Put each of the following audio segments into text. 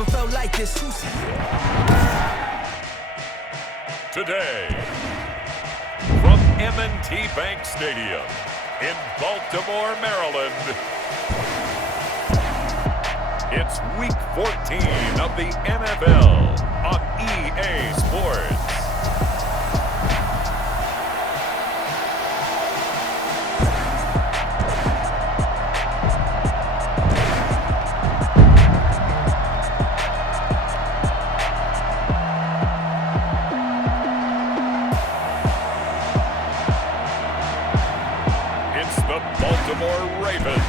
never felt like this. Today, from M&T Bank Stadium in Baltimore, Maryland, it's Week 14 of the NFL on EA Sports. Baltimore Ravens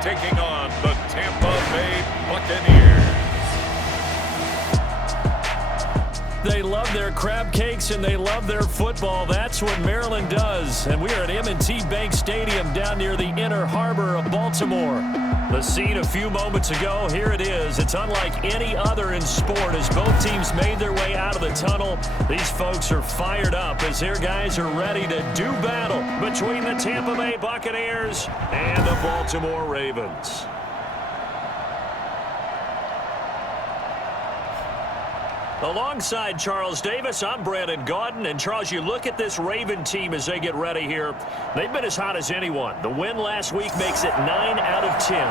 taking on the Tampa Bay Buccaneers. They love their crab cakes and they love their football. That's what Maryland does. And we are at M&T Bank Stadium down near the inner harbor of Baltimore. The scene a few moments ago, here it is. It's unlike any other in sport as both teams made their way out of the tunnel. These folks are fired up as their guys are ready to do battle between the Tampa Bay Buccaneers and the Baltimore Ravens. Alongside Charles Davis, I'm Brandon Gaudin. And Charles, you look at this Raven team as they get ready here. They've been as hot as anyone. The win last week makes it 9 out of 10.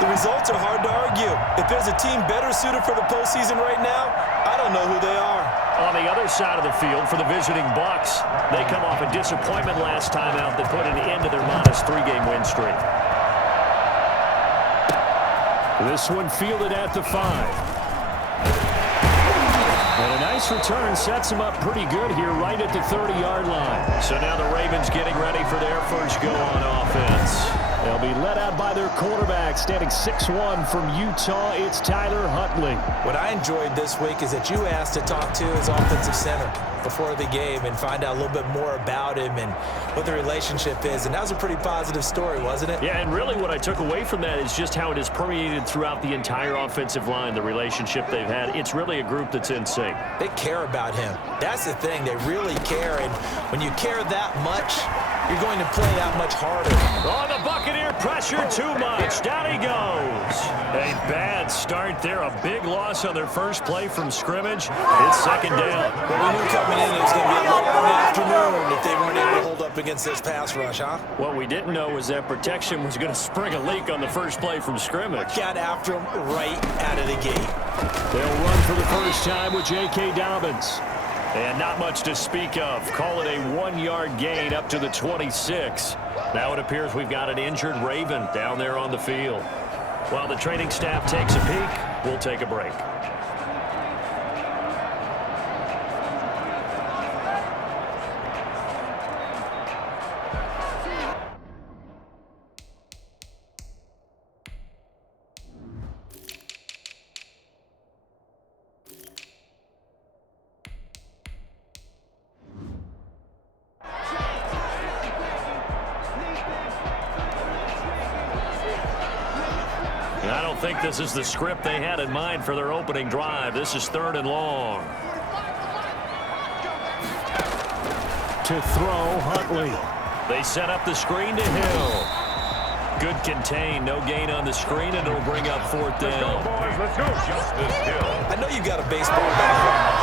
The results are hard to argue. If there's a team better suited for the postseason right now, I don't know who they are. On the other side of the field for the visiting Bucs, they come off a disappointment last time out that put an end to their modest 3-game win streak. This one fielded at the 5. And a nice return sets them up pretty good here right at the 30-yard line. So now the Ravens getting ready for their first go on offense. They'll be led out by their quarterback, standing 6'1" from Utah. It's Tyler Huntley. What I enjoyed this week is that you asked to talk to his offensive center before the game and find out a little bit more about him and what the relationship is. And that was a pretty positive story, wasn't it? Yeah, and really what I took away from that is just how it has permeated throughout the entire offensive line, the relationship they've had. It's really a group that's in sync. They care about him. That's the thing. They really care. And when you care that much, you're going to play that much harder. Oh, the Buccaneer pressure too much. Down he goes. A bad start there. A big loss on their first play from scrimmage. It's second down. Well, we knew coming in it was going to be a long afternoon if they weren't able to hold up against this pass rush, huh? What we didn't know was that protection was going to spring a leak on the first play from scrimmage. Got after him right out of the gate. They'll run for the first time with J.K. Dobbins. And not much to speak of. Call it a 1-yard gain up to the 26. Now it appears we've got an injured Raven down there on the field. While the training staff takes a peek, we'll take a break. I don't think this is the script they had in mind for their opening drive. This is 3rd and long. To throw, Huntley. They set up the screen to Hill. Good contain, no gain on the screen, and it'll bring up 4th down. Let's go, boys. Let's go. Justice Hill. I know you got a baseball background.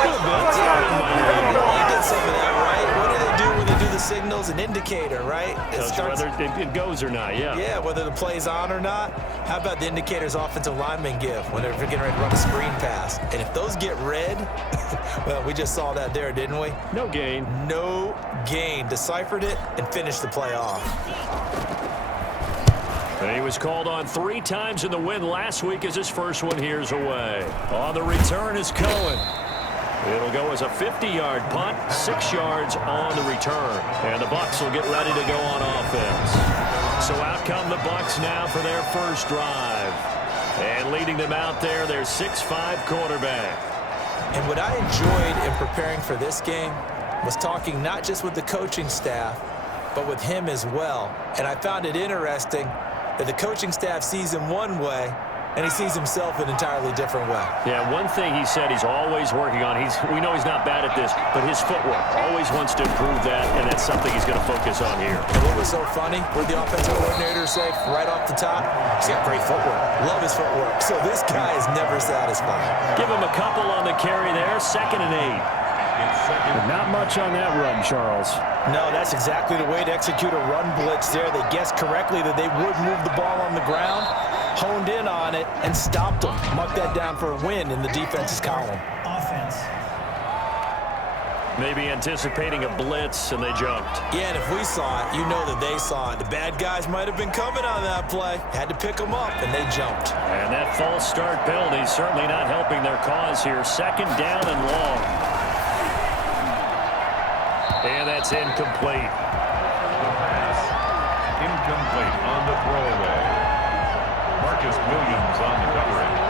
You did some of that, right? What do they do when they do the signals? An indicator, right? Whether it goes or not, yeah. Yeah, whether the play's on or not. How about the indicators offensive linemen give when they're getting ready to run a screen pass? And if those get red, well, we just saw that there, didn't we? No gain. No gain. Deciphered it and finished the play off. And he was called on 3 times in the win last week as his first one here's away. On the return is Cohen. It'll go as a 50-yard punt, 6 yards on the return. And the Bucs will get ready to go on offense. So out come the Bucs now for their first drive. And leading them out there, their 6'5" quarterback. And what I enjoyed in preparing for this game was talking not just with the coaching staff, but with him as well. And I found it interesting that the coaching staff sees him one way, and he sees himself an entirely different way. Yeah, one thing he said he's always working on, we know he's not bad at this, but his footwork, always wants to improve that, and that's something he's going to focus on here. And what was so funny, what the offensive coordinator say right off the top? He's got great footwork. Love his footwork. So this guy is never satisfied. Give him a couple on the carry there, 2nd and 8. Not much on that run, Charles. No, that's exactly the way to execute a run blitz there. They guessed correctly that they would move the ball on the ground, honed in on it, and stopped them. Mark that down for a win in the defense's column. Offense. Maybe anticipating a blitz, and they jumped. Yeah, and if we saw it, you know that they saw it. The bad guys might have been coming on that play. Had to pick them up, and they jumped. And that false start penalty certainly not helping their cause here. 2nd down and long. And that's incomplete. The pass incomplete on the throwaway. Marcus Williams on the coverage.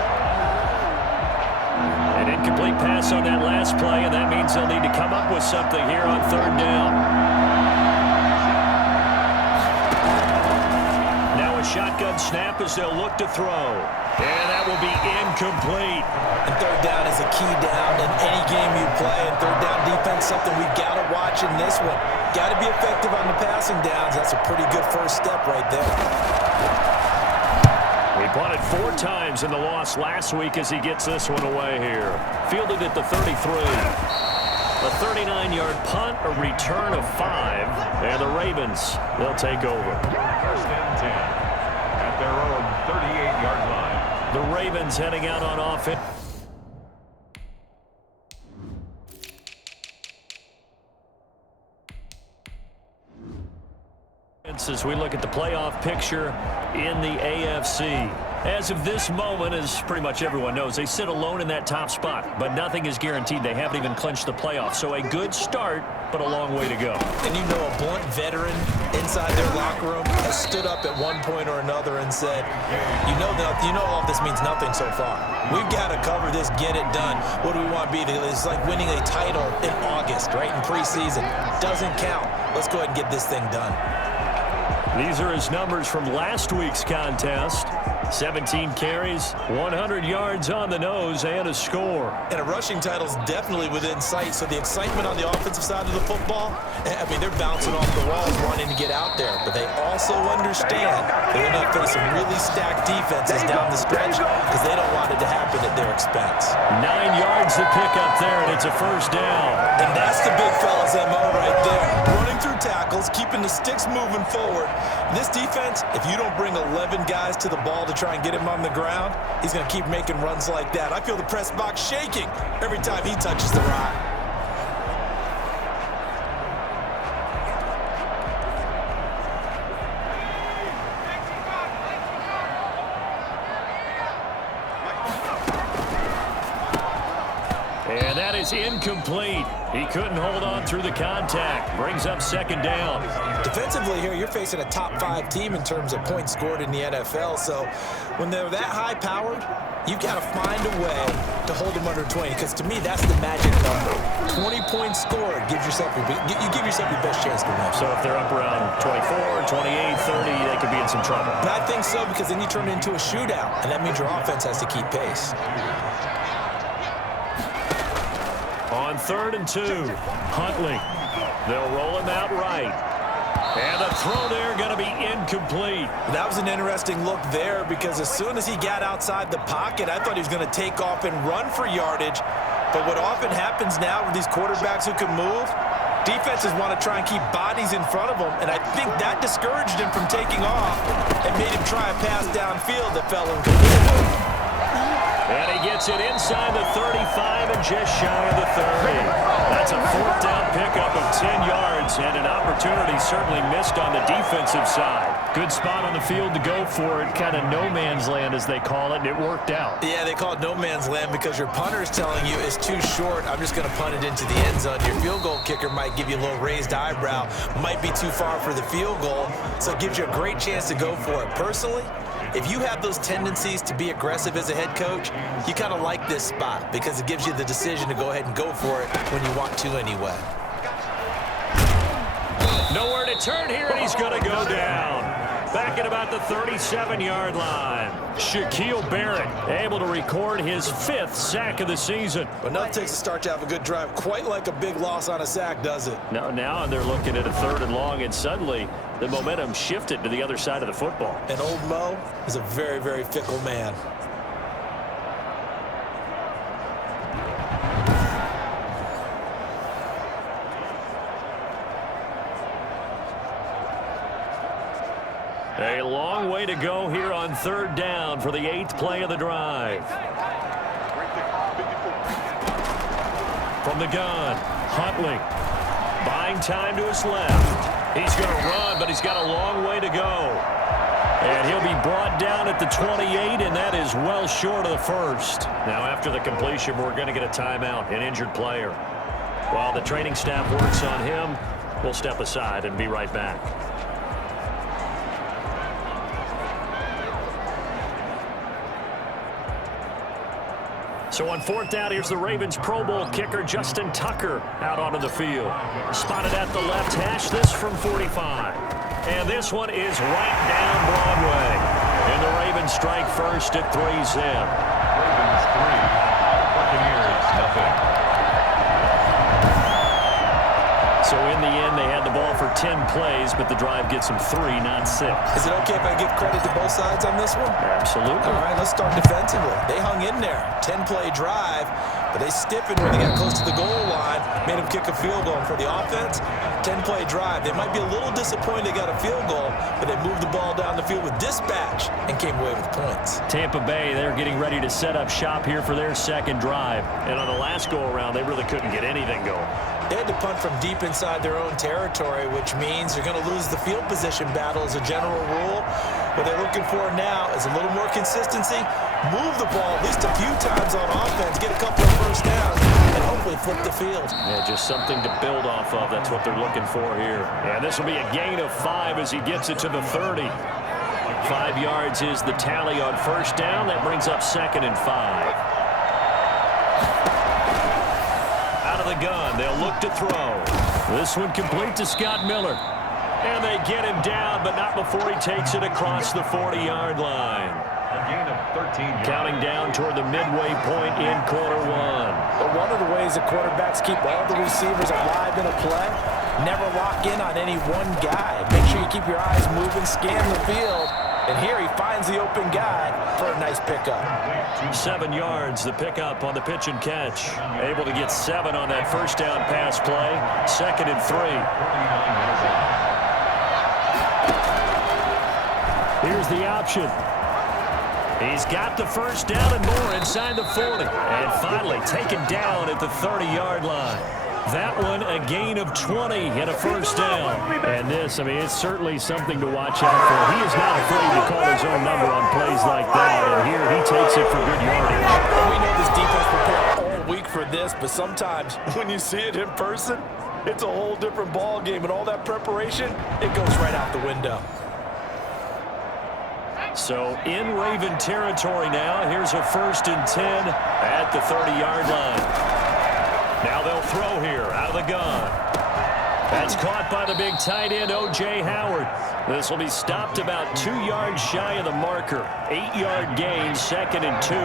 An incomplete pass on that last play, and that means they'll need to come up with something here on 3rd down. Now a shotgun snap as they'll look to throw. And that will be incomplete. And 3rd down is a key down in any game you play. And 3rd down defense, something we've got to watch in this one. Got to be effective on the passing downs. That's a pretty good first step right there. He punted 4 times in the loss last week as he gets this one away here. Fielded at the 33. A 39-yard punt, a return of 5. And the Ravens, they'll take over. 1st and 10 at their own 38-yard line. The Ravens heading out on offense. As we look at the playoff picture in the AFC. As of this moment, as pretty much everyone knows, they sit alone in that top spot, but nothing is guaranteed. They haven't even clinched the playoffs. So a good start, but a long way to go. And you know a blunt veteran inside their locker room has stood up at one point or another and said, you know all this means nothing so far. We've got to cover this, get it done. What do we want to be? It's like winning a title in August, right, in preseason. Doesn't count. Let's go ahead and get this thing done. These are his numbers from last week's contest. 17 carries, 100 yards on the nose, and a score. And a rushing title is definitely within sight, so the excitement on the offensive side of the football, I mean, they're bouncing off the walls wanting to get out there, but they also understand that they're going to face some really stacked defenses down the stretch because they don't want it to happen at their expense. 9 yards to pick up there, and it's a 1st down. And that's the big fella's MO right there. Running through tackles, keeping the sticks moving forward. This defense, if you don't bring 11 guys to the ball to try and get him on the ground, he's going to keep making runs like that. I feel the press box shaking every time he touches the rock. And that is incomplete. He couldn't hold on through the contact. Brings up 2nd down. Defensively here, you're facing a top 5 team in terms of points scored in the NFL. So when they're that high-powered, you've got to find a way to hold them under 20. Because to me, that's the magic number. 20 points scored gives yourself your best chance to win. So if they're up around 24, 28, 30, they could be in some trouble. But I think so, because then you turn it into a shootout, and that means your offense has to keep pace. On 3rd and 2, Huntley. They'll roll him out right. And the throw there going to be incomplete. That was an interesting look there because as soon as he got outside the pocket, I thought he was going to take off and run for yardage. But what often happens now with these quarterbacks who can move, defenses want to try and keep bodies in front of them, and I think that discouraged him from taking off and made him try a pass downfield that fell incomplete. And he gets it inside the 35 and just shy of the 30. That's a 4th down pickup of 10 yards and an opportunity certainly missed on the defensive side. Good spot on the field to go for it, kind of no man's land as they call it, and it worked out. Yeah, they call it no man's land because your punter is telling you it's too short. I'm just going to punt it into the end zone. Your field goal kicker might give you a little raised eyebrow, might be too far for the field goal, so it gives you a great chance to go for it. Personally, if you have those tendencies to be aggressive as a head coach, you kind of like this spot because it gives you the decision to go ahead and go for it when you want to anyway. Nowhere to turn here, and he's going to go down. back at about the 37-yard line. Shaquille Barrett able to record his 5th sack of the season. But nothing takes a start to have a good drive, quite like a big loss on a sack, does it? Now they're looking at a 3rd and long, and suddenly the momentum shifted to the other side of the football. And old Mo is a very, very fickle man. A long way to go here on 3rd down for the 8th play of the drive. From the gun, Huntley buying time to his left. He's going to run, but he's got a long way to go. And he'll be brought down at the 28, and that is well short of the 1st. Now, after the completion, we're going to get a timeout, an injured player. While the training staff works on him, we'll step aside and be right back. So on 4th down, here's the Ravens Pro Bowl kicker Justin Tucker out onto the field. Spotted at the left hash, this from 45. And this one is right down Broadway. And the Ravens strike first at 3-zip. Ravens 3, Buccaneers 0. So in the end, they had the ball for 10 plays, but the drive gets them 3, not 6. Is it okay if I give credit to both sides on this one? Absolutely. All right, let's start defensively. They hung in there. 10-play drive, but they stiffened when they got close to the goal line, made them kick a field goal. And for the offense, 10-play drive. They might be a little disappointed they got a field goal, but they moved the ball down the field with dispatch and came away with points. Tampa Bay, they're getting ready to set up shop here for their 2nd drive. And on the last go-around, they really couldn't get anything going. They had to punt from deep inside their own territory, which means they're going to lose the field position battle as a general rule. What they're looking for now is a little more consistency, move the ball at least a few times on offense, get a couple of 1st downs, and hopefully flip the field. Yeah, just something to build off of. That's what they're looking for here. And this will be a gain of 5 as he gets it to the 30. 5 yards is the tally on 1st down. That brings up 2nd and 5. The gun, they'll look to throw. This one complete to Scott Miller. And they get him down, but not before he takes it across the 40-yard line. A gain of 13 yards. Counting down toward the midway point in quarter 1. But one of the ways the quarterbacks keep all the receivers alive in a play, never lock in on any one guy. Make sure you keep your eyes moving, scan the field. And here he finds the open guy for a nice pickup. 7 yards, the pickup on the pitch and catch. Able to get 7 on that 1st down pass play. 2nd and 3. Here's the option. He's got the 1st down and more inside the 40. And finally taken down at the 30-yard line. That one a gain of 20 and a 1st down. And this, I mean, it's certainly something to watch out for. He is not afraid to call his own number on plays like that. And here he takes it for good yardage. We know this defense prepared all week for this, but sometimes when you see it in person, it's a whole different ball game. And all that preparation, it goes right out the window. So in Raven territory now, here's a 1st and 10 at the 30-yard line. Now they'll throw here out of the gun. That's caught by the big tight end, O.J. Howard. This will be stopped about 2 yards shy of the marker. 8-yard gain, 2nd and 2.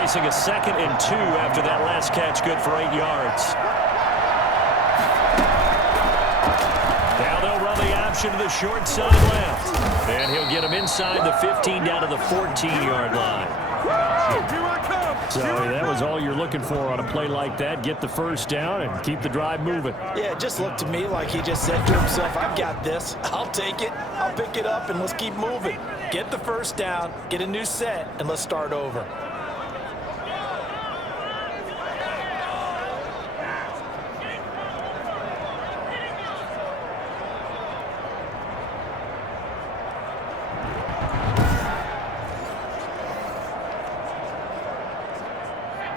Facing a 2nd and 2 after that last catch, good for 8 yards. Now they'll run the option to the short side left. And he'll get him inside the 15 down to the 14-yard line. So that was all you're looking for on a play like that. Get the 1st down and keep the drive moving. Yeah, it just looked to me like he just said to himself, I've got this. I'll take it. I'll pick it up, and let's keep moving. Get the 1st down, get a new set, and let's start over.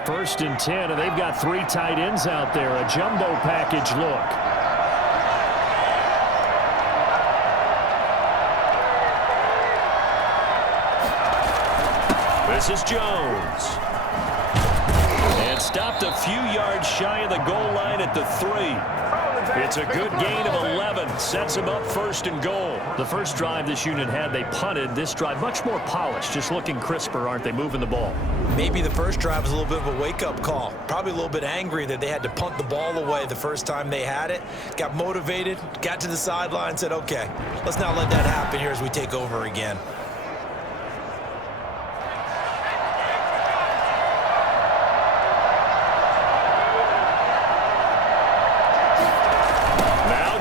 First and 10, and they've got 3 tight ends out there. A jumbo package look. This is Jones. And stopped a few yards shy of the goal line at the 3. It's a good gain of 11. Sets him up first and goal. The first drive this unit had, they punted. This drive, much more polished, just looking crisper, aren't they, moving the ball? Maybe the first drive was a little bit of a wake-up call. Probably a little bit angry that they had to punt the ball away the first time they had it. Got motivated, got to the sideline, said, okay, let's not let that happen here as we take over again.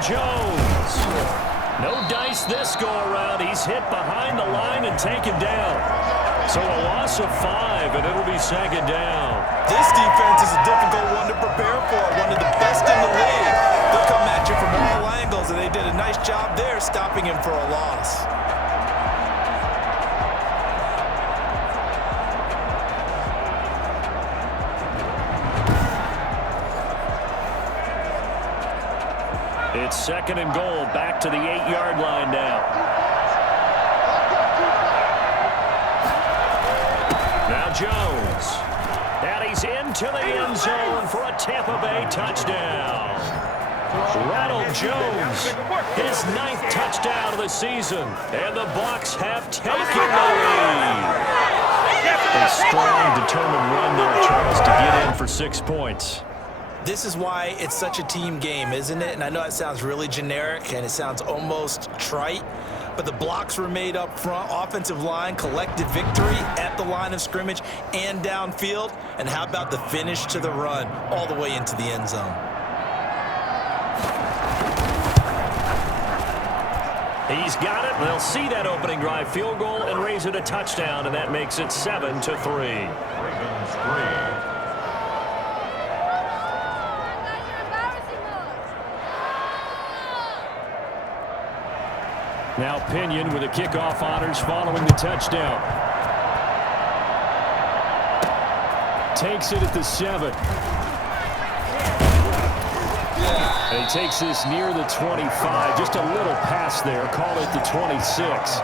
Jones. No dice this go-around. He's hit behind the line and taken down. So a loss of 5, and it'll be second down. This defense is a difficult one to prepare for. One of the best in the league. They'll come at you from all angles, and they did a nice job there stopping him for a loss. It's second and goal, back to the 8-yard line now. Now Jones. And he's into the end zone for a Tampa Bay touchdown. Ronald Jones, his 9th touchdown of the season. And the Bucs have taken the lead. A strong, determined run there, Charles, to get in for 6 points. This is why it's such a team game, isn't it? And I know it sounds really generic and it sounds almost trite, but the blocks were made up front. Offensive line collected victory at the line of scrimmage and downfield. And how about the finish to the run all the way into the end zone? He's got it. They'll see that opening drive field goal and raise it a touchdown, and that makes it 7-3. Ravens 3. Now Pinion with the kickoff honors following the touchdown. Takes it at the 7. And he takes this near the 25. Just a little pass there. Call it the 26.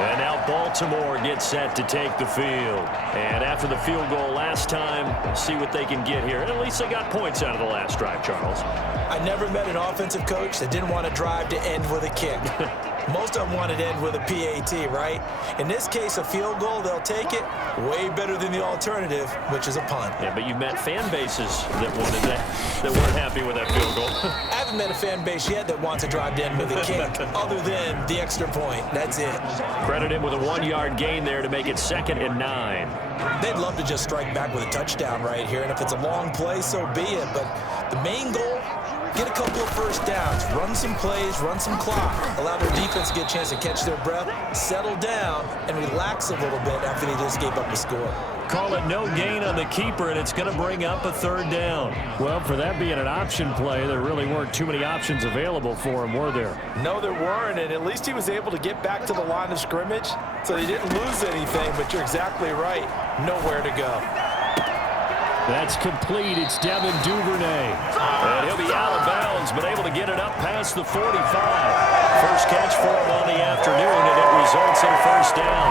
And now Baltimore gets set to take the field. And after the field goal last time, see what they can get here. And at least they got points out of the last drive, Charles. I never met an offensive coach that didn't want to drive to end with a kick. Most of them wanted to end with a PAT, right? In this case, a field goal, they'll take it. Way better than the alternative, which is a punt. Yeah, but you've met fan bases that wanted that weren't happy with that field goal. I haven't met a fan base yet that wants to drive to end with a kick, other than the extra point. That's it. Credit him with a 1-yard gain there to make it 2nd and 9. They'd love to just strike back with a touchdown right here, and if it's a long play, so be it. But the main goal, get a couple of first downs, run some plays, run some clock, allow their defense to get a chance to catch their breath, settle down, and relax a little bit after they just gave up a score. Call it no gain on the keeper, and it's going to bring up a 3rd down. Well, for that being an option play, there really weren't too many options available for him, were there? No, there weren't, and at least he was able to get back to the line of scrimmage, so they didn't lose anything, but you're exactly right. Nowhere to go. That's complete. It's Devin Duvernay. And he'll be out of bounds, but able to get it up past the 45. First catch for him on the afternoon, and it results in a 1st down.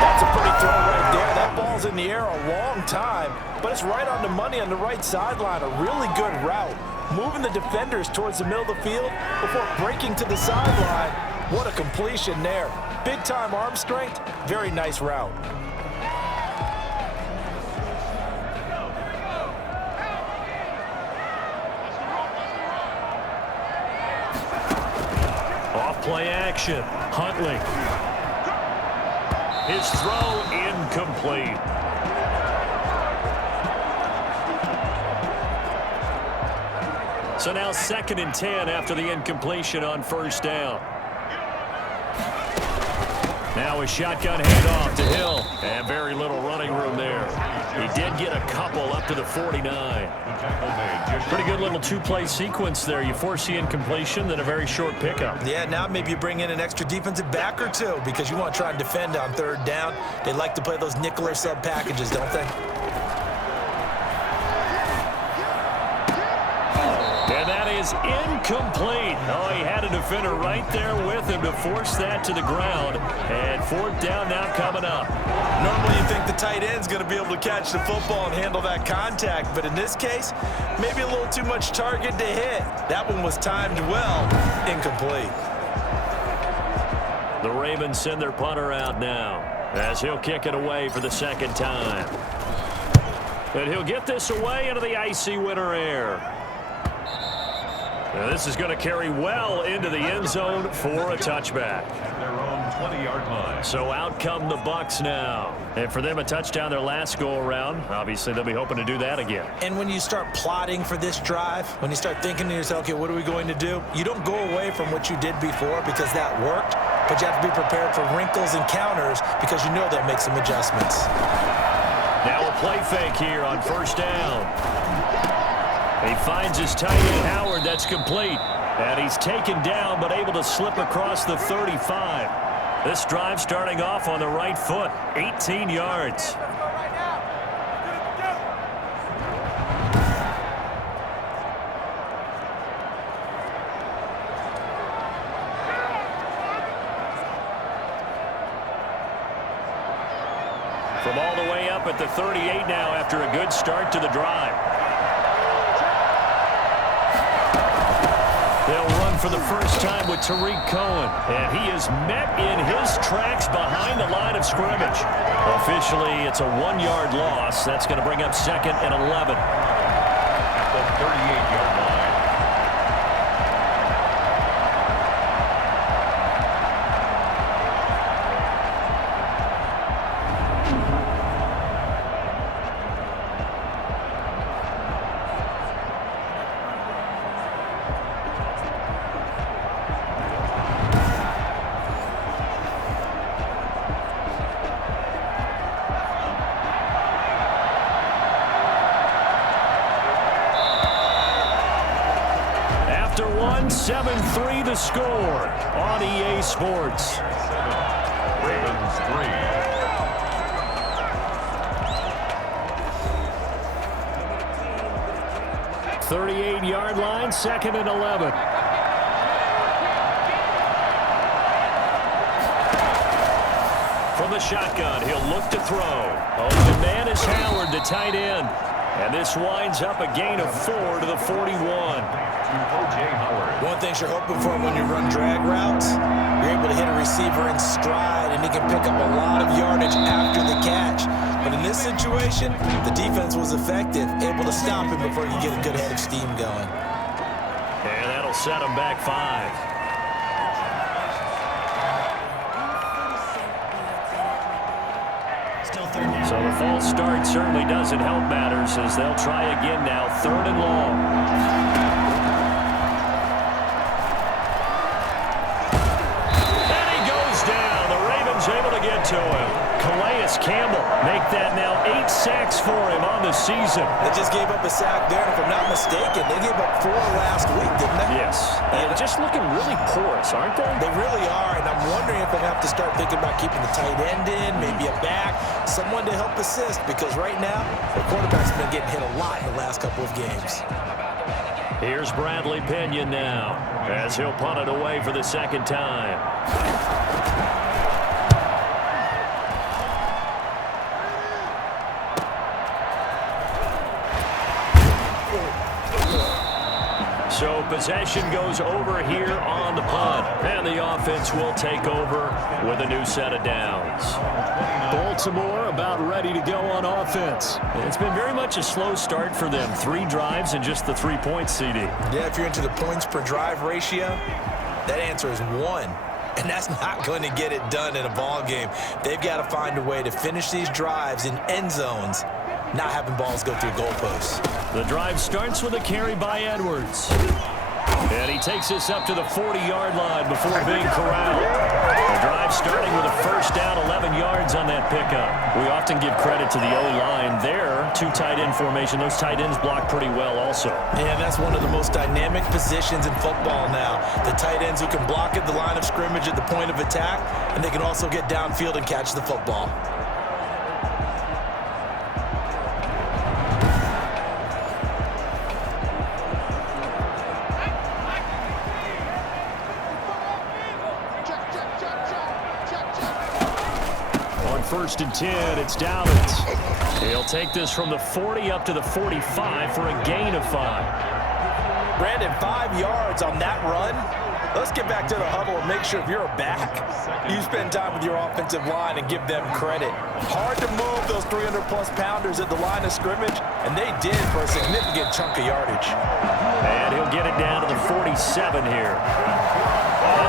That's a pretty throw right there. That ball's in the air a long time, but it's right on the money on the right sideline. A really good route. Moving the defenders towards the middle of the field before breaking to the sideline. What a completion there. Big-time arm strength. Very nice route. Play action. Huntley. His throw incomplete. So now 2nd and 10 after the incompletion on 1st down. Now a shotgun handoff to Hill. And very little running room there. He did get a couple up to the 49. Pretty good little 2-play sequence there. You force the incompletion, then a very short pickup. Yeah, now maybe you bring in an extra defensive back or two because you want to try and defend on 3rd down. They like to play those nickel or sub packages, don't they? And that is incomplete. Oh, he had a defender right there with him to force that to the ground. And fourth down now coming up. Normally you think the tight end's going to be able to catch the football and handle that contact, but in this case, maybe a little too much target to hit. That one was timed well, incomplete. The Ravens send their punter out now as he'll kick it away for the second time. And he'll get this away into the icy winter air. Now this is going to carry well into the end zone for a touchback. Their own 20-yard line. So out come the Bucs now. And for them, a touchdown their last go-around. Obviously, they'll be hoping to do that again. And when you start plotting for this drive, when you start thinking to yourself, okay, what are we going to do? You don't go away from what you did before because that worked, but you have to be prepared for wrinkles and counters because you know they'll make some adjustments. Now a play fake here on first down. He finds his tight end, Howard. That's complete. And he's taken down but able to slip across the 35. This drive starting off on the right foot. 18 yards. From all the way up at the 38 now after a good start to the drive. They'll run for the first time with Tariq Cohen. And he is met in his tracks behind the line of scrimmage. Officially, it's a 1-yard loss. That's going to bring up 2nd and 11. The 38-yard line. After one, 7-3 the score on EA Sports. Ravens 3. 38-yard line, 2nd and 11. From the shotgun, he'll look to throw. Oh, the man is Howard, the tight end. And this winds up a gain of 4 to the 41. O.J. Howard. One thing you're hoping for when you run drag routes, you're able to hit a receiver in stride, and he can pick up a lot of yardage after the catch. But in this situation, the defense was effective, able to stop him before he could get a good head of steam going. And that'll set him back 5. So the false start certainly doesn't help matters as they'll try again now, 3rd and long. And he goes down. The Ravens able to get to him. Calais Campbell make that now 8 sacks for him on the season. They just gave up a sack there, and if I'm not mistaken, they gave up 4 last week, didn't they? Yes. And just looking really porous, aren't they? They really are, and I'm wondering if they'll have to start thinking about keeping the tight end in, maybe a back, someone to help assist, because right now, the quarterback's been getting hit a lot in the last couple of games. Here's Bradley Pinion now, as he'll punt it away for the second time. So possession goes over here on the punt. And the offense will take over with a new set of downs. Baltimore about ready to go on offense. It's been very much a slow start for them. 3 drives and just the 3 points, CD. Yeah, if you're into the points per drive ratio, that answer is 1. And that's not going to get it done in a ball game. They've got to find a way to finish these drives in end zones, not having balls go through goalposts. The drive starts with a carry by Edwards. And he takes this up to the 40-yard line before being corralled. The drive starting with a first down, 11 yards on that pickup. We often give credit to the O-line there. 2 tight end formation. Those tight ends block pretty well also. Yeah, that's one of the most dynamic positions in football now. The tight ends who can block at the line of scrimmage at the point of attack, and they can also get downfield and catch the football. 1st and 10. It's Dowdens. He'll take this from the 40 up to the 45 for a gain of 5. Brandon, 5 yards on that run. Let's get back to the huddle and make sure if you're a back, you spend time with your offensive line and give them credit. Hard to move those 300-plus pounders at the line of scrimmage, and they did for a significant chunk of yardage. And he'll get it down to the 47 here.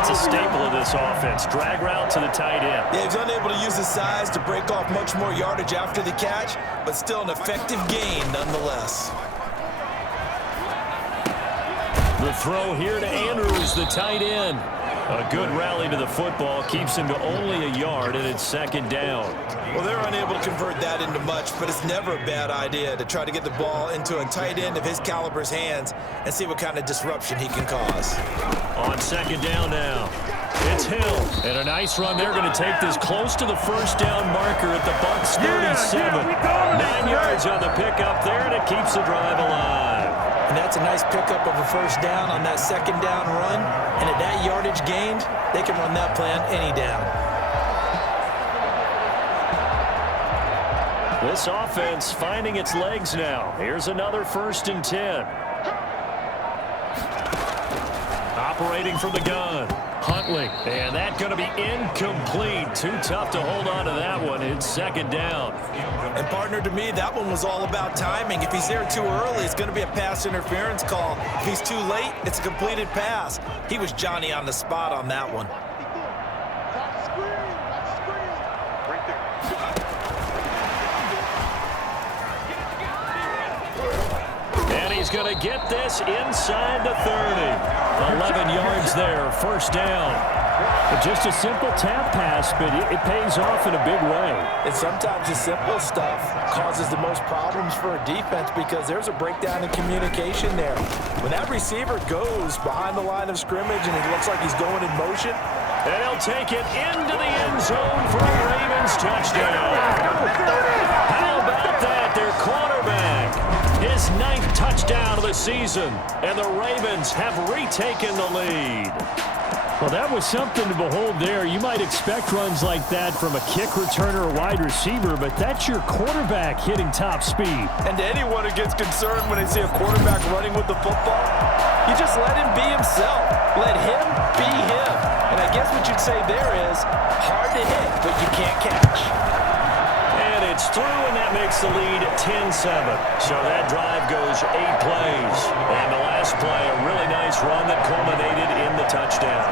That's a staple of this offense. Drag route to the tight end. Yeah, he's unable to use his size to break off much more yardage after the catch, but still an effective gain nonetheless. The throw here to Andrews, the tight end. A good rally to the football keeps him to only a yard, and it's 2nd down. Well, they're unable to convert that into much, but it's never a bad idea to try to get the ball into a tight end of his caliber's hands and see what kind of disruption he can cause. On 2nd down now, it's Hill. And a nice run. They're going to take this close to the 1st down marker at the Bucs 37. 9 yards on the pickup there, and it keeps the drive alive. And that's a nice pickup of a 1st down on that 2nd down run. And at that yardage gained, they can run that play on any down. This offense finding its legs now. Here's another 1st and 10. Operating from the gun. Huntley. And that's going to be incomplete. Too tough to hold on to that one. It's 2nd down. And, partner, to me, that one was all about timing. If he's there too early, it's going to be a pass interference call. If he's too late, it's a completed pass. He was Johnny on the spot on that one. And he's going to get this inside the 30. 11 yards there, 1st down. Just a simple tap pass, but it pays off in a big way. And sometimes the simple stuff causes the most problems for a defense because there's a breakdown in communication there. When that receiver goes behind the line of scrimmage and it looks like he's going in motion, and he'll take it into the end zone for a Ravens touchdown. How about that? Their quarterback. His 9th touchdown of the season. And the Ravens have retaken the lead. Well, that was something to behold there. You might expect runs like that from a kick returner or wide receiver, but that's your quarterback hitting top speed. And to anyone who gets concerned when they see a quarterback running with the football, you just let him be himself. Let him be him. And I guess what you'd say there is hard to hit, but you can't catch. And it's through, and that makes the lead 10-7. So that drive goes 8 plays. And the last play, a really nice run that culminated in the touchdown.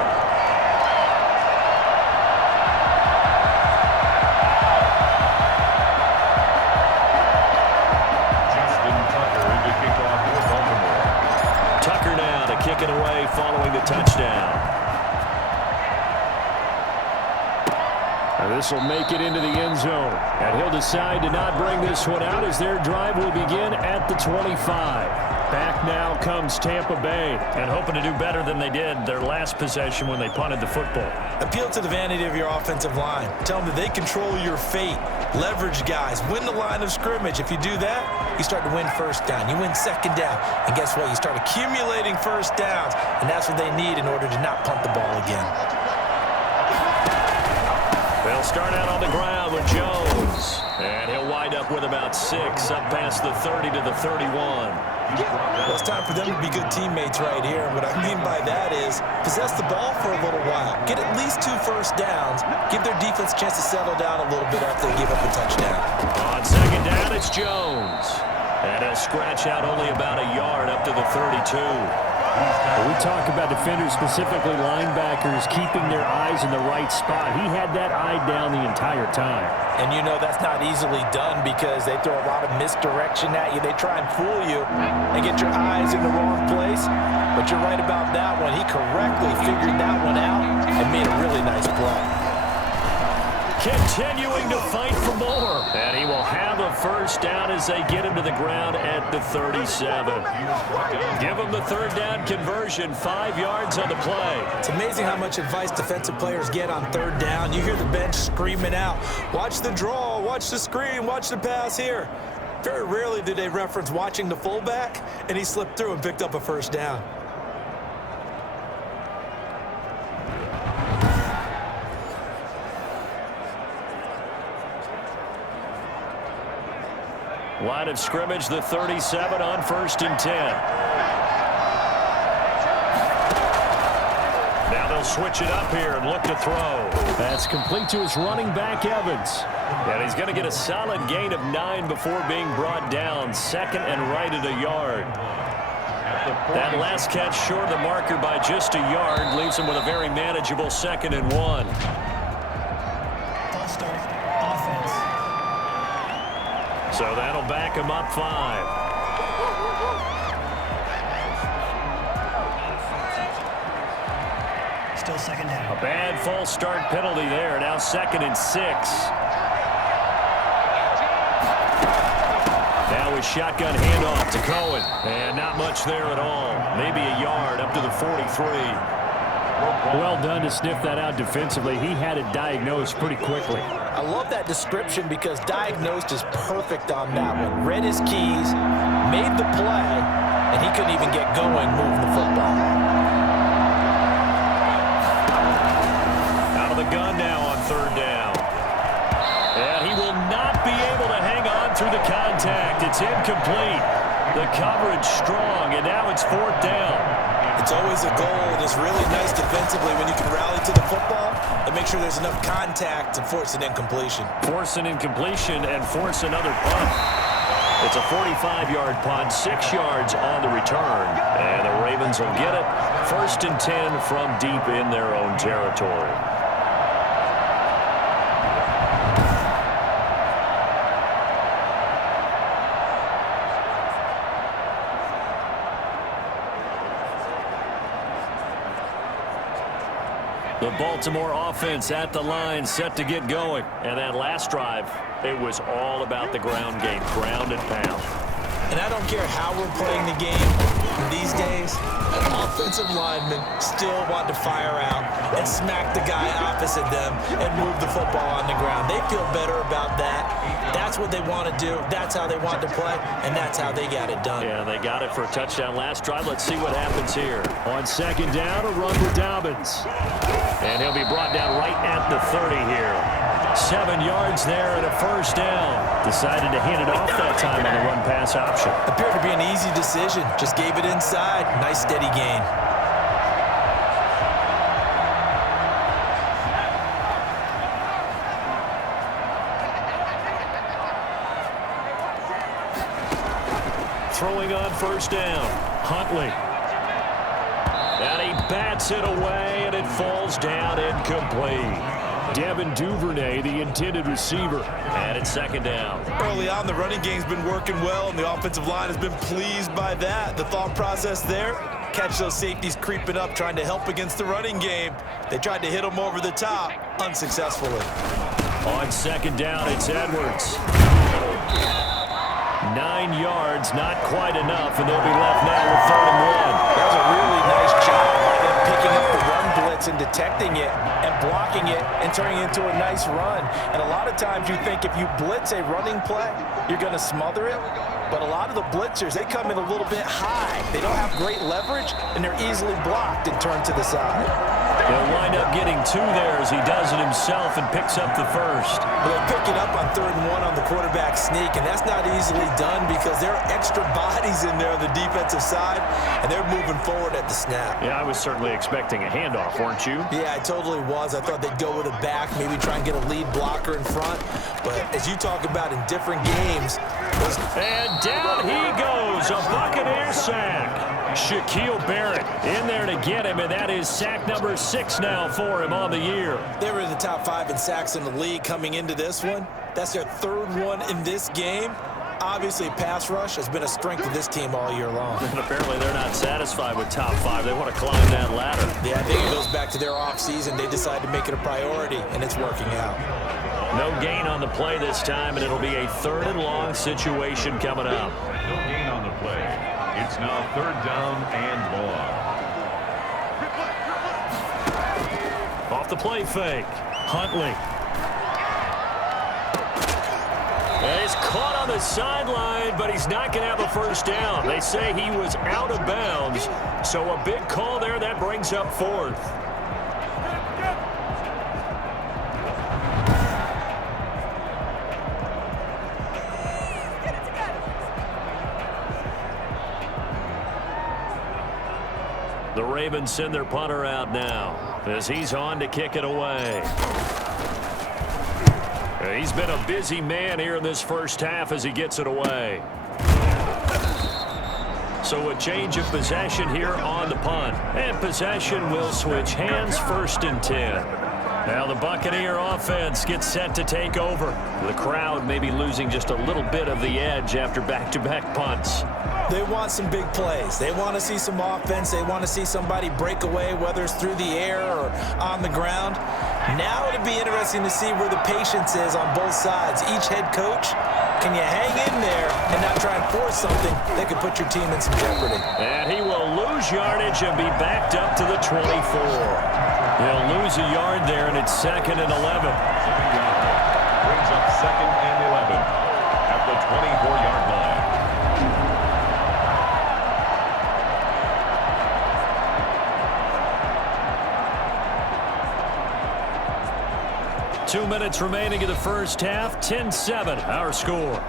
Tucker now to kick it away following the touchdown. This will make it into the end zone. And he'll decide to not bring this one out as their drive will begin at the 25. Back now comes Tampa Bay, and hoping to do better than they did their last possession when they punted the football. Appeal to the vanity of your offensive line. Tell them that they control your fate. Leverage guys. Win the line of scrimmage. If you do that, you start to win 1st down. You win 2nd down. And guess what? You start accumulating 1st downs, and that's what they need in order to not punt the ball again. They'll start out on the ground with Jones. And he'll wind up with about 6 up past the 30 to the 31. Well, it's time for them to be good teammates right here. And what I mean by that is possess the ball for a little while. Get at least 2 1st downs. Give their defense a chance to settle down a little bit after they give up a touchdown. On 2nd down, it's Jones. And he'll scratch out only about a yard up to the 32. We talk about defenders, specifically linebackers, keeping their eyes in the right spot. He had that eye down the entire time. And you know that's not easily done because they throw a lot of misdirection at you. They try and fool you and get your eyes in the wrong place. But you're right about that one. He correctly figured that one out and made a really nice play. Continuing to fight for more. And he will have a 1st down as they get him to the ground at the 37. Give him the 3rd down conversion, 5 yards on the play. It's amazing how much advice defensive players get on 3rd down. You hear the bench screaming out, watch the draw, watch the screen, watch the pass here. Very rarely do they reference watching the fullback, and he slipped through and picked up a 1st down. Line of scrimmage, the 37 on 1st and 10. Now they'll switch it up here and look to throw. That's complete to his running back, Evans. And he's going to get a solid gain of 9 before being brought down. Second and right at a yard. That last catch short of the marker by just a yard leaves him with a very manageable 2nd and 1. So that'll back him up 5. Still 2nd down. A bad false start penalty there. Now 2nd and 6. Now his shotgun handoff to Cohen. And not much there at all. Maybe a yard up to the 43. Well done to sniff that out defensively. He had it diagnosed pretty quickly. I love that description because diagnosed is perfect on that one. Read his keys, made the play, and he couldn't even get going moving the football. Out of the gun now on 3rd down. And he will not be able to hang on through the contact. It's incomplete. The coverage strong, and now it's 4th down. It's always a goal, and it's really nice defensively when you can rally to the football and make sure there's enough contact to force an incompletion. Force an incompletion and force another punt. It's a 45-yard punt, 6 yards on the return. And the Ravens will get it. 1st and 10 from deep in their own territory. The Baltimore offense at the line, set to get going. And that last drive, it was all about the ground game, ground and pound. And I don't care how we're playing the game these days, offensive linemen still want to fire out and smack the guy opposite them and move the football on the ground. They feel better about that. That's what they want to do. That's how they want to play, and that's how they got it done. Yeah, they got it for a touchdown last drive. Let's see what happens here. On 2nd down, a run with Dobbins. And he'll be brought down right at the 30 here. 7 yards there and a 1st down. Decided to hand it off that time on the run-pass option. Appeared to be an easy decision. Just gave it inside. Nice steady gain. Throwing on 1st down. Huntley. And he bats it away, and it falls down incomplete. Devin Duvernay, the intended receiver. And it's 2nd down. Early on, the running game's been working well, and the offensive line has been pleased by that. The thought process there, catch those safeties creeping up, trying to help against the running game. They tried to hit them over the top, unsuccessfully. On 2nd down, it's Edwards. 9 yards, not quite enough, and they'll be left now with 3rd and 1. That was a really nice job by them picking up the run blitz and detecting it and blocking it and turning it into a nice run. And a lot of times you think if you blitz a running play, you're going to smother it. But a lot of the blitzers, they come in a little bit high. They don't have great leverage, and they're easily blocked and turned to the side. He'll wind up getting 2 there as he does it himself and picks up the 1st. Well, they pick it up on 3rd and 1 on the quarterback sneak, and that's not easily done because there are extra bodies in there on the defensive side, and they're moving forward at the snap. Yeah, I was certainly expecting a handoff, weren't you? Yeah, I totally was. I thought they'd go with a back, maybe try and get a lead blocker in front. But as you talk about in different games, and down he goes, a Buccaneer sack. Shaquille Barrett in there to get him, and that is sack number 6 now for him on the year. They were in the top 5 in sacks in the league coming into this one. That's their 3rd one in this game. Obviously, pass rush has been a strength of this team all year long. And apparently they're not satisfied with top 5. They want to climb that ladder. Yeah, I think it goes back to their offseason. They decided to make it a priority, and it's working out. No gain on the play this time, and it'll be a 3rd and long situation coming up. No gain on the play. It's now 3rd down and long. Off the play fake. Huntley. And he's caught on the sideline, but he's not going to have a 1st down. They say he was out of bounds, so a big call there. That brings up 4th. The Ravens send their punter out now as he's on to kick it away. He's been a busy man here in this first half as he gets it away. So a change of possession here on the punt. And possession will switch hands, 1st and 10. Now the Buccaneer offense gets set to take over. The crowd may be losing just a little bit of the edge after back-to-back punts. They want some big plays. They want to see some offense. They want to see somebody break away, whether it's through the air or on the ground. Now it'll be interesting to see where the patience is on both sides. Each head coach, can you hang in there and not try and force something that could put your team in some jeopardy? And he will lose yardage and be backed up to the 24. He'll lose a yard there, and it's 2nd and 11. Brings up 2nd and 11 at the 24-yard line. Two minutes remaining in the first half. 10-7, our score.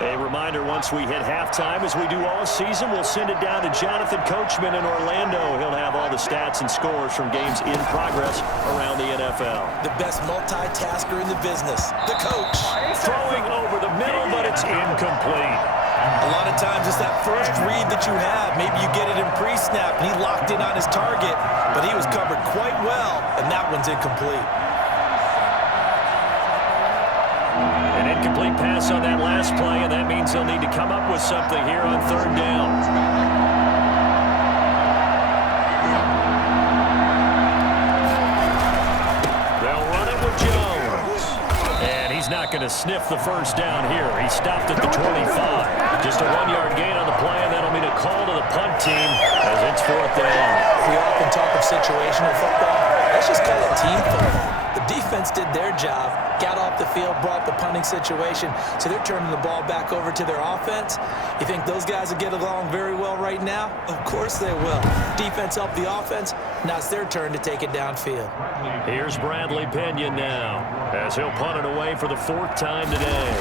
A reminder, once we hit halftime, as we do all season, we'll send it down to Jonathan Coachman in Orlando. He'll have all the stats and scores from games in progress around the NFL. The best multitasker in the business, the coach. Throwing over the middle, but it's incomplete. A lot of times it's that first read that you have. Maybe you get it in pre-snap, and he locked in on his target, but he was covered quite well, and that one's incomplete. An incomplete pass on that last play, and that means they'll need to come up with something here on 3rd down. They'll run it with Jones. And he's not going to sniff the first down here. He stopped at the 25. Just a 1-yard gain on the play, and that'll mean a call to the punt team as it's 4th down. We often talk of situational football. Let's just call it team football. The defense did their job, got off the field, brought the punting situation, so they're turning the ball back over to their offense. You think those guys will get along very well right now? Of course they will. Defense helped the offense. Now it's their turn to take it downfield. Here's Bradley Pinion now as he'll punt it away for the 4th time today.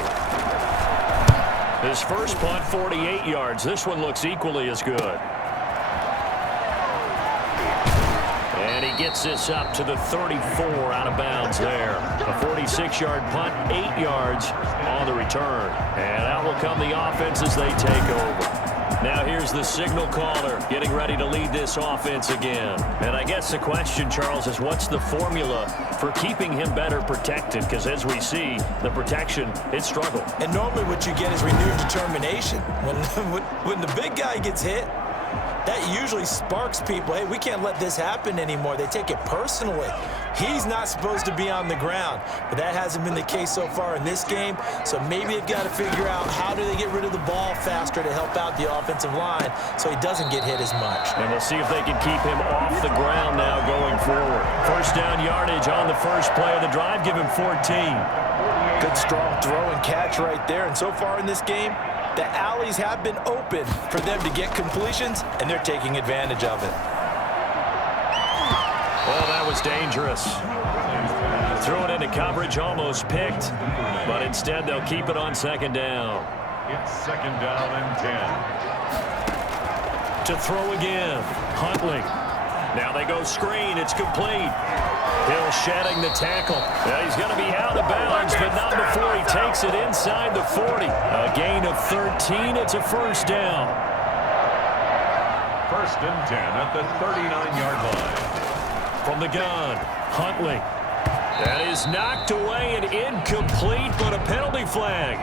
His first punt, 48 yards. This one looks equally as good. And he gets this up to the 34 out of bounds there. A 46-yard punt, 8 yards on the return. And out will come the offense as they take over. Now here's the signal caller getting ready to lead this offense again. And I guess the question, Charles, is what's the formula for keeping him better protected? Because as we see, the protection, it struggled. And normally what you get is renewed determination. When the big guy gets hit, that usually sparks people. Hey, we can't let this happen anymore. They take it personally. He's not supposed to be on the ground, but that hasn't been the case so far in this game. So maybe they've got to figure out how do they get rid of the ball faster to help out the offensive line so he doesn't get hit as much. And we'll see if they can keep him off the ground now going forward. First down yardage on the first play of the drive. Give him 14. Good strong throw and catch right there. And so far in this game, the alleys have been open for them to get completions, and they're taking advantage of it. Oh, that was dangerous. Threw it into coverage, almost picked, but instead they'll keep it on 2nd down. It's 2nd down and 10. To throw again, Huntley. Now they go screen, it's complete. Hill shedding the tackle. Yeah, he's going to be out of bounds, but not before he takes it inside the 40. A gain of 13, it's a 1st down. 1st and 10 at the 39-yard line. From the gun, Huntley. That is knocked away and incomplete, but a penalty flag.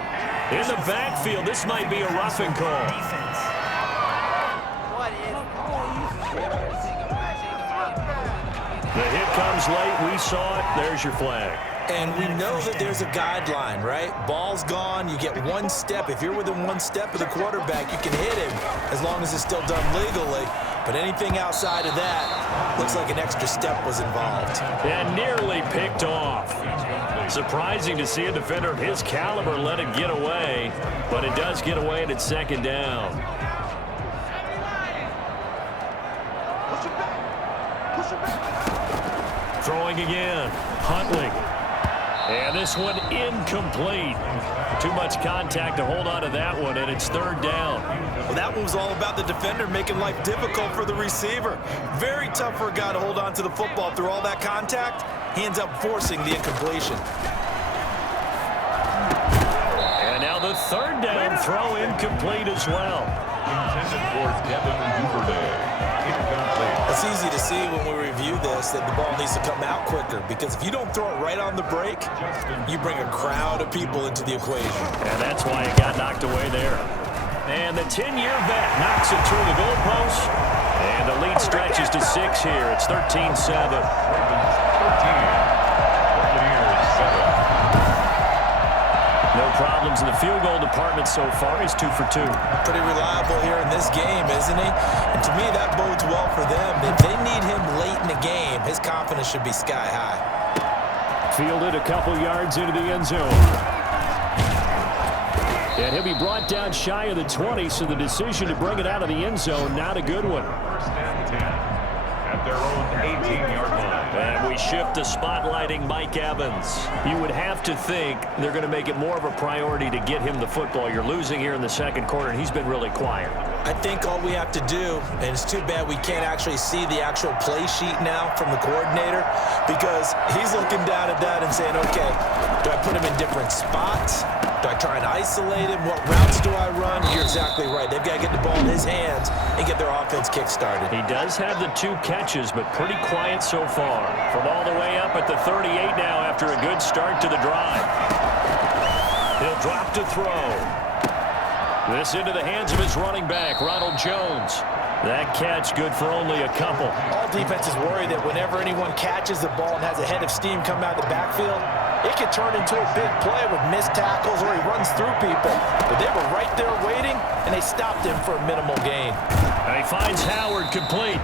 In the backfield, this might be a roughing call. The hit comes late. We saw it. There's your flag. And we know that there's a guideline, right? Ball's gone. You get 1 step. If you're within 1 step of the quarterback, you can hit him as long as it's still done legally. But anything outside of that looks like an extra step was involved. And nearly picked off. Surprising to see a defender of his caliber let it get away, but it does get away and it's 2nd down. Throwing again, Huntley. And this one incomplete. Too much contact to hold on to that one, and it's third down. Well, that one was all about the defender making life difficult for the receiver. Very tough for a guy to hold on to the football through all that contact. He ends up forcing the incompletion. And now the third down throw incomplete as well. Intended for Devin Duvernay. It's easy to see when we review this that the ball needs to come out quicker, because if you don't throw it right on the break, you bring a crowd of people into the equation. And that's why it got knocked away there. And the 10-year vet knocks it through the goalpost. And the lead stretches to 6 here. It's 13-7. No problems in the field goal department so far. He's 2 for 2. Pretty reliable here in this game, isn't he? And to me, that bodes well for them. If they need him late in the game, his confidence should be sky high. Fielded a couple yards into the end zone. And he'll be brought down shy of the 20, so the decision to bring it out of the end zone, not a good one. First and 10 at their own 18-yard line. And we shift to spotlighting Mike Evans. You would have to think they're going to make it more of a priority to get him the football. You're losing here in the second quarter, and he's been really quiet. I think all we have to do, and it's too bad we can't actually see the actual play sheet now from the coordinator, because he's looking down at that and saying, okay, do I put him in different spots? Do I try and isolate him? What routes do I run? You're exactly right. They've got to get the ball in his hands and get their offense kick-started. He does have the 2 catches, but pretty quiet so far. From all the way up at the 38 now after a good start to the drive. He'll drop to throw. This into the hands of his running back, Ronald Jones. That catch good for only a couple. All defenses worry that whenever anyone catches the ball and has a head of steam come out of the backfield, it could turn into a big play with missed tackles or he runs through people. But they were right there waiting, and they stopped him for a minimal gain. And he finds Howard complete.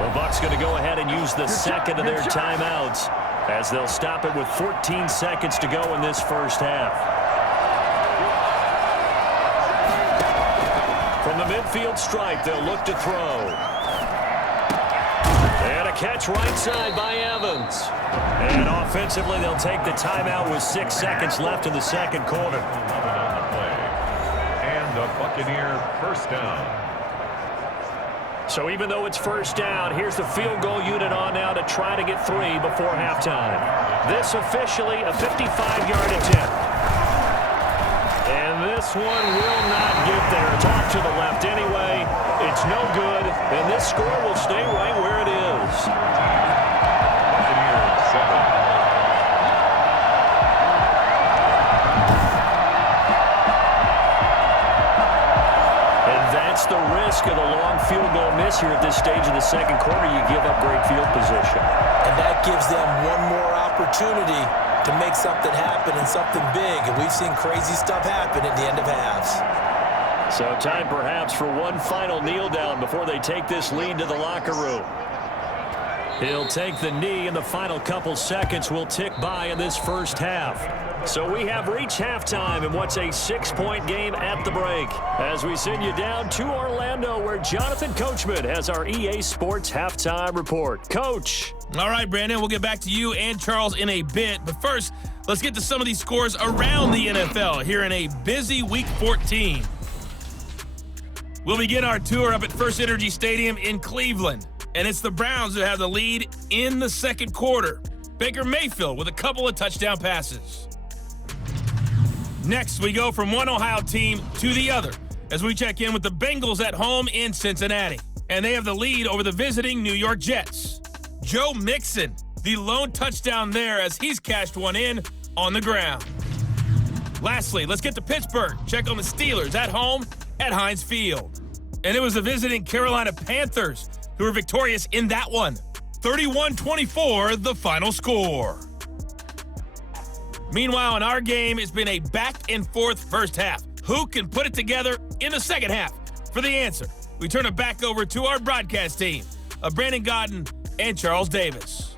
The Bucs going to go ahead and use the second of their timeouts as they'll stop it with 14 seconds to go in this first half. From the midfield stripe, they'll look to throw. And a catch right side by Evans. And offensively, they'll take the timeout with 6 seconds left in the second quarter. And the Buccaneer first down. So even though it's first down, here's the field goal unit on now to try to get 3 before halftime. This officially a 55-yard attempt. And this one will not get there. It's off to the left anyway. It's no good, and this score will stay right where it is. Buccaneers 7. That's the risk of the long field goal miss here at this stage of the second quarter. You give up great field position. And that gives them one more opportunity to make something happen and something big. And we've seen crazy stuff happen at the end of halves. So time perhaps for one final kneel down before they take this lead to the locker room. He'll take the knee, and the final couple seconds will tick by in this first half. So we have reached halftime in what's a 6-point game at the break. As we send you down to Orlando, where Jonathan Coachman has our EA Sports Halftime Report. Coach. All right, Brandon, we'll get back to you and Charles in a bit. But first, let's get to some of these scores around the NFL here in a busy Week 14. We'll begin our tour up at First Energy Stadium in Cleveland. And it's the Browns that have the lead in the second quarter. Baker Mayfield with a couple of touchdown passes. Next, we go from one Ohio team to the other as we check in with the Bengals at home in Cincinnati. And they have the lead over the visiting New York Jets. Joe Mixon, the lone touchdown there as he's cashed one in on the ground. Lastly, let's get to Pittsburgh. Check on the Steelers at home at Heinz Field. And it was the visiting Carolina Panthers who were victorious in that one. 31-24, the final score. Meanwhile, in our game, it's been a back-and-forth first half. Who can put it together in the second half? For the answer, we turn it back over to our broadcast team of Brandon Godden and Charles Davis.